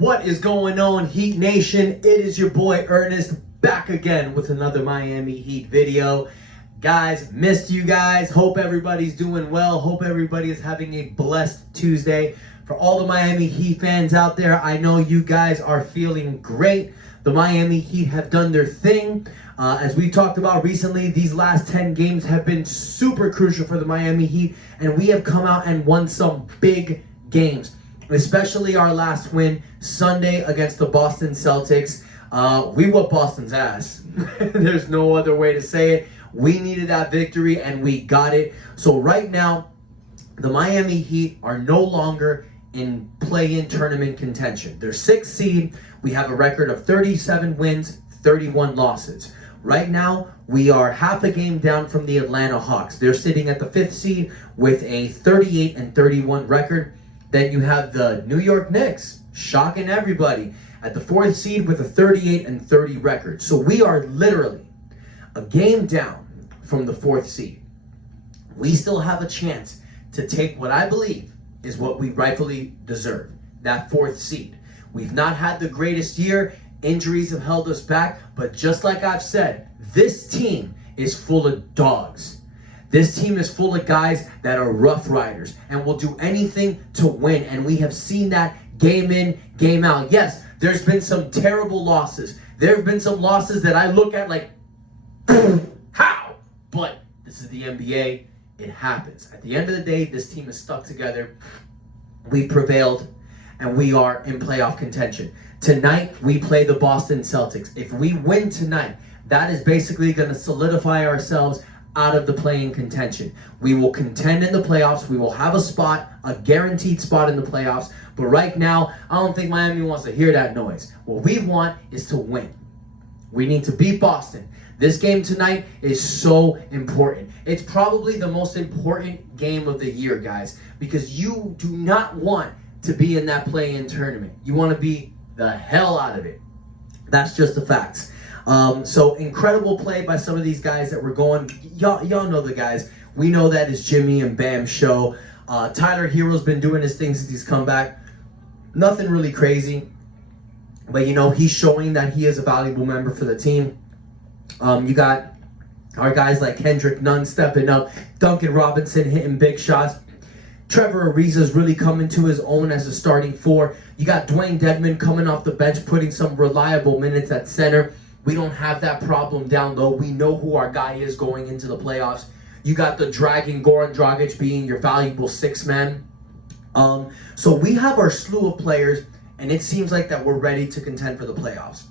What is going on, Heat Nation? It is your boy Ernest back again with another Miami Heat video. Guys, missed you guys. Hope everybody's doing well. Hope everybody is having a blessed Tuesday. For all the Miami Heat fans out there, I know you guys are feeling great. The Miami Heat have done their thing. As we've talked about recently, these last 10 games have been super crucial for the Miami Heat, and we have come out and won some big games. Especially our last win Sunday against the Boston Celtics. We whooped Boston's ass. There's no other way to say it. We needed that victory and we got it. So right now, the Miami Heat are no longer in play-in tournament contention. They're 6th seed. We have a record of 37 wins, 31 losses. Right now, we are half a game down from the Atlanta Hawks. They're sitting at the 5th seed with a 38-31 record. Then you have the New York Knicks, shocking everybody, at the 4th seed with a 38-30 record. So we are literally a game down from the 4th seed. We still have a chance to take what I believe is what we rightfully deserve, that 4th seed. We've not had the greatest year. Injuries have held us back. But just like I've said, this team is full of dogs. This team is full of guys that are rough riders and will do anything to win. And we have seen that game in, game out. Yes, there's been some terrible losses. There have been some losses that I look at like, how? But this is the NBA. It happens. At the end of the day, this team is stuck together. We've prevailed, and we are in playoff contention. Tonight, we play the Boston Celtics. If we win tonight, that is basically going to solidify ourselves out of the play-in contention. We will contend in the playoffs. We will have a spot, a guaranteed spot in the playoffs. But right now, I don't think Miami wants to hear that noise. What we want is to win. We need to beat Boston. This game tonight is so important. It's probably the most important game of the year, guys, because you do not want to be in that play-in tournament. You want to be the hell out of it. That's just the facts. So incredible play by some of these guys that were going. Y'all know the guys. We know that is Jimmy and Bam show. Tyler Hero's been doing his thing since he's come back. Nothing really crazy. But, you know, he's showing that he is a valuable member for the team. You got our guys like Kendrick Nunn stepping up. Duncan Robinson hitting big shots. Trevor Ariza's really coming to his own as a starting 4. You got Dwayne Dedmon coming off the bench, putting some reliable minutes at center. We don't have that problem down low. We know who our guy is going into the playoffs. You got the dragon Goran Dragic being your valuable 6th man. So we have our slew of players, and it seems like that we're ready to contend for the playoffs.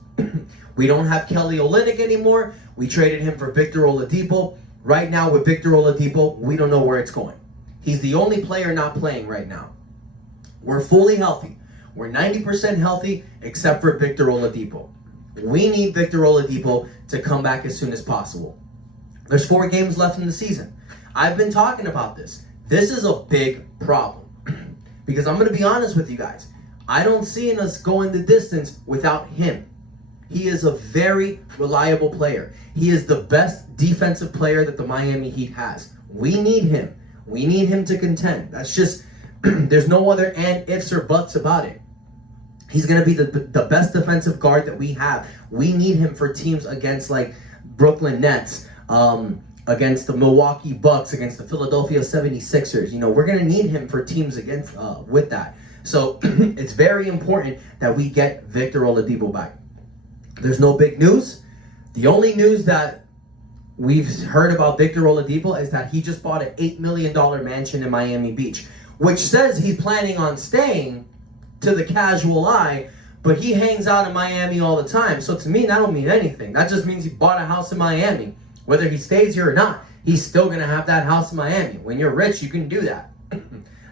We don't have Kelly Olynyk anymore. We traded him for Victor Oladipo. Right now with Victor Oladipo, we don't know where it's going. He's the only player not playing right now. We're fully healthy. We're 90% healthy except for Victor Oladipo. We need Victor Oladipo to come back as soon as possible. There's 4 games left in the season. I've been talking about this. This is a big problem. Because I'm going to be honest with you guys. I don't see us going the distance without him. He is a very reliable player. He is the best defensive player that the Miami Heat has. We need him. We need him to contend. That's just, there's no other and ifs or buts about it. He's going to be the best defensive guard that we have. We need him for teams against like Brooklyn Nets, against the Milwaukee Bucks, against the Philadelphia 76ers. You know, we're going to need him for teams against with that. So it's very important that we get Victor Oladipo back. There's no big news. The only news that we've heard about Victor Oladipo is that he just bought an $8 million mansion in Miami Beach, which says he's planning on staying to the casual eye, but he hangs out in Miami all the time. So to me, that don't mean anything. That just means he bought a house in Miami. Whether he stays here or not, he's still going to have that house in Miami. When you're rich, you can do that.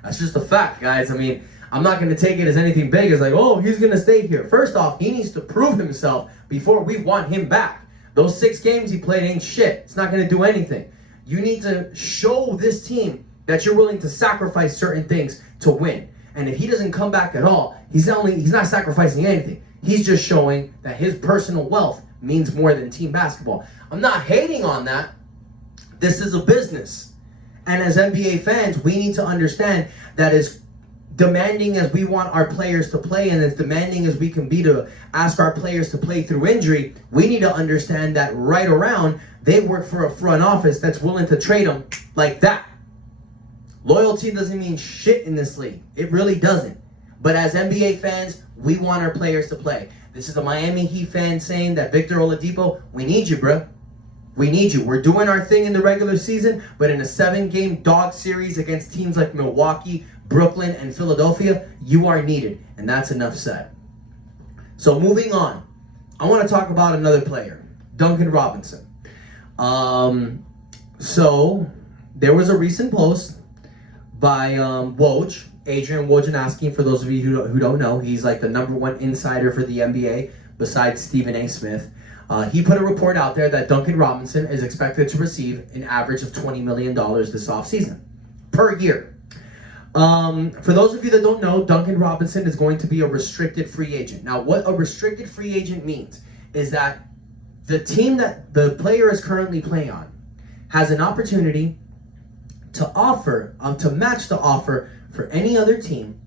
That's just a fact, guys. I mean, I'm not going to take it as anything big as like, oh, he's going to stay here. First off, he needs to prove himself before we want him back. Those 6 games he played ain't shit. It's not going to do anything. You need to show this team that you're willing to sacrifice certain things to win. And if he doesn't come back at all, he's not sacrificing anything. He's just showing that his personal wealth means more than team basketball. I'm not hating on that. This is a business. And as NBA fans, we need to understand that as demanding as we want our players to play and as demanding as we can be to ask our players to play through injury, we need to understand that right around, they work for a front office that's willing to trade them like that. Loyalty doesn't mean shit in this league. It really doesn't. But as NBA fans, we want our players to play. This is a Miami Heat fan saying that Victor Oladipo, we need you, bro. We need you. We're doing our thing in the regular season, but in a 7-game dog series against teams like Milwaukee, Brooklyn, and Philadelphia, you are needed. And that's enough said. So moving on, I want to talk about another player, Duncan Robinson. So there was a recent post by Woj, Adrian Wojnarowski. For those of you who don't know, he's like the #1 insider for the NBA besides Stephen A. Smith. He put a report out there that Duncan Robinson is expected to receive an average of $20 million this offseason per year. For those of you that don't know, Duncan Robinson is going to be a restricted free agent. Now, what a restricted free agent means is that the team that the player is currently playing on has an opportunity to offer, to match the offer for any other team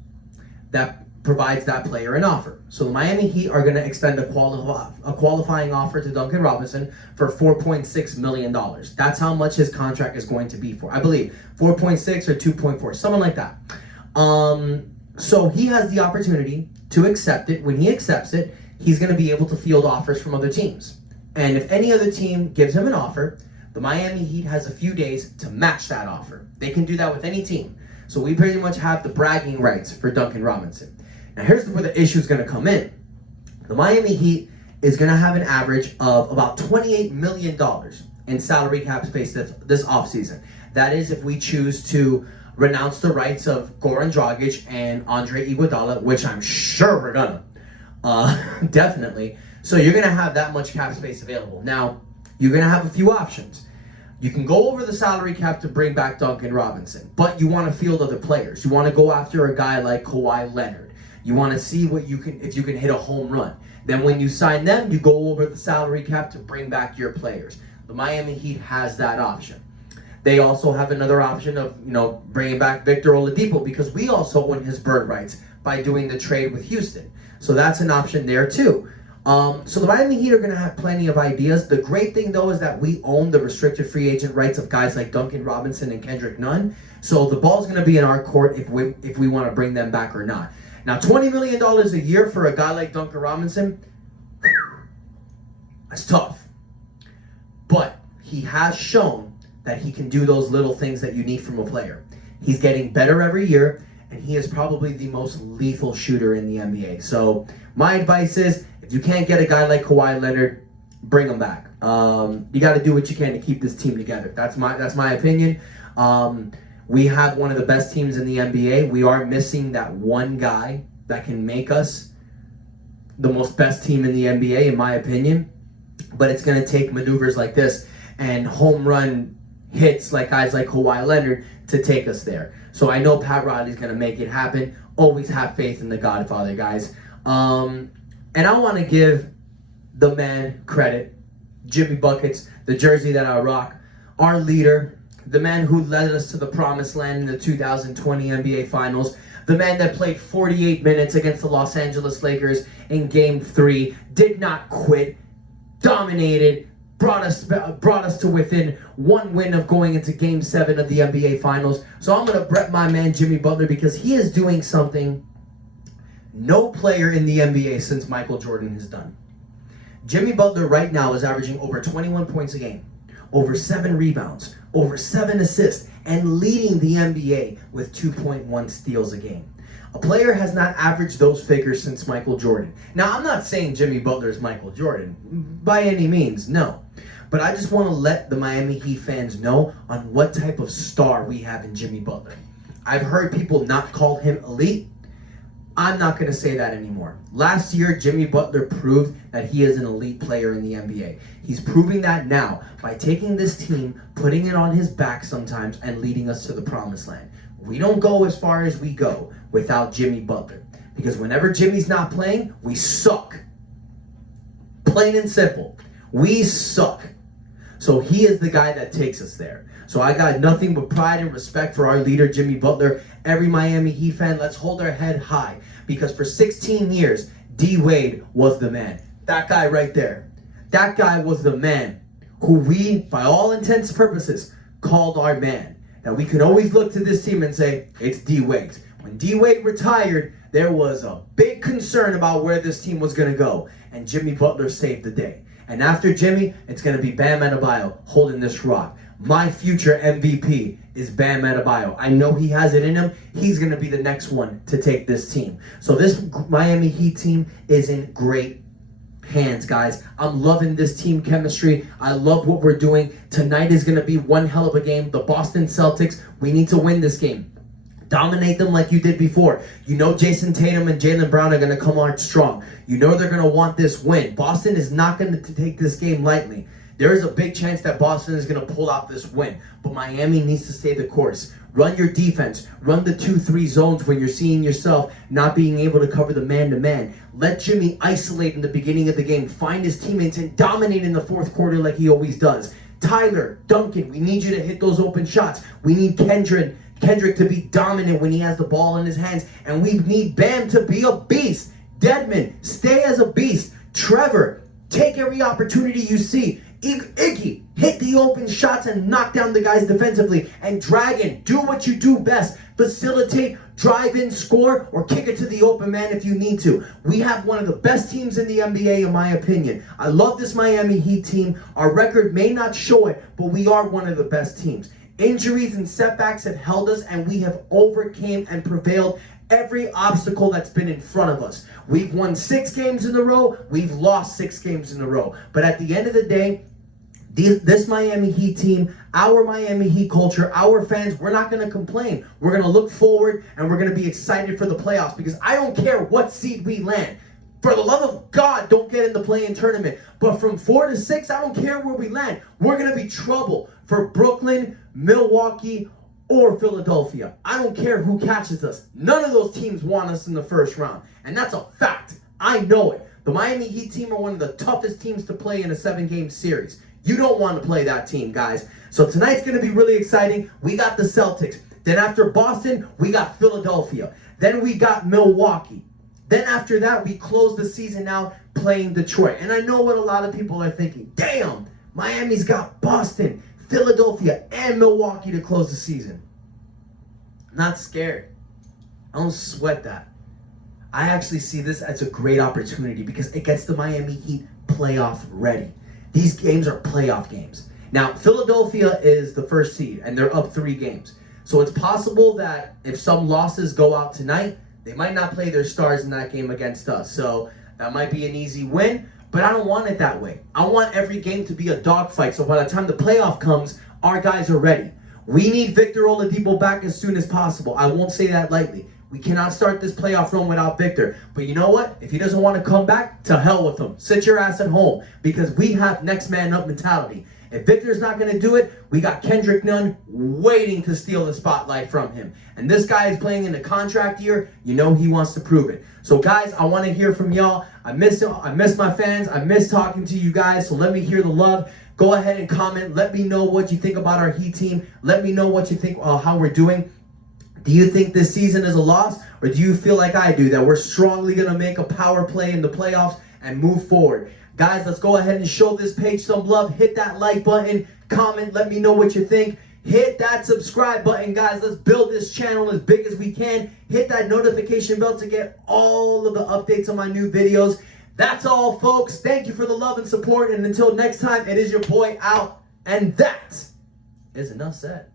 that provides that player an offer. So the Miami Heat are going to extend a qualifying offer to Duncan Robinson for $4.6 million. That's how much his contract is going to be for. I believe 4.6 or 2.4, something like that. So he has the opportunity to accept it. When he accepts it, he's going to be able to field offers from other teams. And if any other team gives him an offer, the Miami Heat has a few days to match that offer. They can do that with any team. So we pretty much have the bragging rights for Duncan Robinson. Now here's where the issue is going to come in. The Miami Heat is going to have an average of about $28 million in salary cap space this offseason. That is if we choose to renounce the rights of Goran Dragic and Andre Iguodala, which I'm sure we're going to. Definitely. So you're going to have that much cap space available. Now, you're going to have a few options. You can go over the salary cap to bring back Duncan Robinson, but you want to field other players. You want to go after a guy like Kawhi Leonard. You want to see what you can, if you can hit a home run. Then when you sign them, you go over the salary cap to bring back your players. The Miami Heat has that option. They also have another option of, bringing back Victor Oladipo because we also own his bird rights by doing the trade with Houston. So that's an option there too. So the Miami Heat are going to have plenty of ideas. The great thing, though, is that we own the restricted free agent rights of guys like Duncan Robinson and Kendrick Nunn. So the ball's going to be in our court if we want to bring them back or not. Now, $20 million a year for a guy like Duncan Robinson, that's tough. But he has shown that he can do those little things that you need from a player. He's getting better every year, and he is probably the most lethal shooter in the NBA. So my advice is, if you can't get a guy like Kawhi Leonard, bring him back. You got to do what you can to keep this team together. That's my opinion. We have one of the best teams in the NBA. We are missing that one guy that can make us the most best team in the NBA, in my opinion. But it's going to take maneuvers like this and home run hits like guys like Kawhi Leonard to take us there. So I know Pat Riley's going to make it happen. Always have faith in the Godfather, guys. And I want to give the man credit, Jimmy Buckets, the jersey that I rock, our leader, the man who led us to the promised land in the 2020 NBA Finals, the man that played 48 minutes against the Los Angeles Lakers in Game 3, did not quit, dominated, brought us to within one win of going into Game 7 of the NBA Finals. So I'm going to rep my man Jimmy Butler because he is doing something no player in the NBA since Michael Jordan has done. Jimmy Butler right now is averaging over 21 points a game, over 7 rebounds, over 7 assists, and leading the NBA with 2.1 steals a game. A player has not averaged those figures since Michael Jordan. Now, I'm not saying Jimmy Butler is Michael Jordan, by any means, no. But I just want to let the Miami Heat fans know on what type of star we have in Jimmy Butler. I've heard people not call him elite. I'm not going to say that anymore. Last year, Jimmy Butler proved that he is an elite player in the NBA. He's proving that now by taking this team, putting it on his back sometimes, and leading us to the promised land. We don't go as far as we go without Jimmy Butler. Because whenever Jimmy's not playing, we suck. Plain and simple. We suck. So he is the guy that takes us there. So I got nothing but pride and respect for our leader, Jimmy Butler. Every Miami Heat fan, let's hold our head high. Because for 16 years, D. Wade was the man. That guy right there. That guy was the man who we, by all intents and purposes, called our man. That we could always look to this team and say, it's D. Wade. When D. Wade retired, there was a big concern about where this team was going to go. And Jimmy Butler saved the day. And after Jimmy, it's going to be Bam Adebayo holding this rock. My future MVP is Bam Adebayo. I know he has it in him. He's going to be the next one to take this team. So this Miami Heat team is in great hands, guys. I'm loving this team chemistry. I love what we're doing. Tonight is going to be one hell of a game. The Boston Celtics, we need to win this game. Dominate them like you did before. You know Jason Tatum and Jaylen Brown are going to come out strong. You know they're going to want this win. Boston is not going to take this game lightly. There is a big chance that Boston is going to pull out this win. But Miami needs to stay the course. Run your defense. Run the 2-3 zones when you're seeing yourself not being able to cover the man-to-man. Let Jimmy isolate in the beginning of the game. Find his teammates and dominate in the fourth quarter like he always does. Tyler, Duncan, we need you to hit those open shots. We need Kendrick to be dominant when he has the ball in his hands. And we need Bam to be a beast. Dedmon, stay as a beast. Trevor, take every opportunity you see. Iggy, hit the open shots and knock down the guys defensively. And Dragon, do what you do best. Facilitate, drive in, score, or kick it to the open man if you need to. We have one of the best teams in the NBA, in my opinion. I love this Miami Heat team. Our record may not show it, but we are one of the best teams. Injuries and setbacks have held us, and we have overcame and prevailed every obstacle that's been in front of us. We've won 6 games in a row. We've lost 6 games in a row. But at the end of the day, this Miami Heat team, our Miami Heat culture, our fans, we're not going to complain. We're going to look forward, and we're going to be excited for the playoffs because I don't care what seed we land. For the love of God, don't get in the play-in tournament. But from 4 to 6, I don't care where we land. We're going to be trouble for Brooklyn, Milwaukee, or Philadelphia. I don't care who catches us. None of those teams want us in the first round. And that's a fact. I know it. The Miami Heat team are one of the toughest teams to play in a 7-game series. You don't want to play that team, guys. So tonight's going to be really exciting. We got the Celtics. Then after Boston, we got Philadelphia. Then we got Milwaukee. Then after that, we close the season out playing Detroit. And I know what a lot of people are thinking. Damn, Miami's got Boston, Philadelphia, and Milwaukee to close the season. I'm not scared. I don't sweat that. I actually see this as a great opportunity because it gets the Miami Heat playoff ready. These games are playoff games. Now, Philadelphia is the first seed, and they're up 3 games. So it's possible that if some losses go out tonight, they might not play their stars in that game against us. So that might be an easy win, but I don't want it that way. I want every game to be a dogfight, so by the time the playoff comes, our guys are ready. We need Victor Oladipo back as soon as possible. I won't say that lightly. We cannot start this playoff run without Victor. But you know what? If he doesn't want to come back, to hell with him. Sit your ass at home because we have next man up mentality. If Victor's not going to do it, we got Kendrick Nunn waiting to steal the spotlight from him. And this guy is playing in a contract year. You know he wants to prove it. So guys, I want to hear from y'all. I miss my fans. I miss talking to you guys. So let me hear the love. Go ahead and comment. Let me know what you think about our Heat team. Let me know what you think, how we're doing. Do you think this season is a loss? Or do you feel like I do, that we're strongly going to make a power play in the playoffs and move forward? Guys, let's go ahead and show this page some love. Hit that like button. Comment. Let me know what you think. Hit that subscribe button, guys. Let's build this channel as big as we can. Hit that notification bell to get all of the updates on my new videos. That's all, folks. Thank you for the love and support. And until next time, it is your boy out. And that is enough said.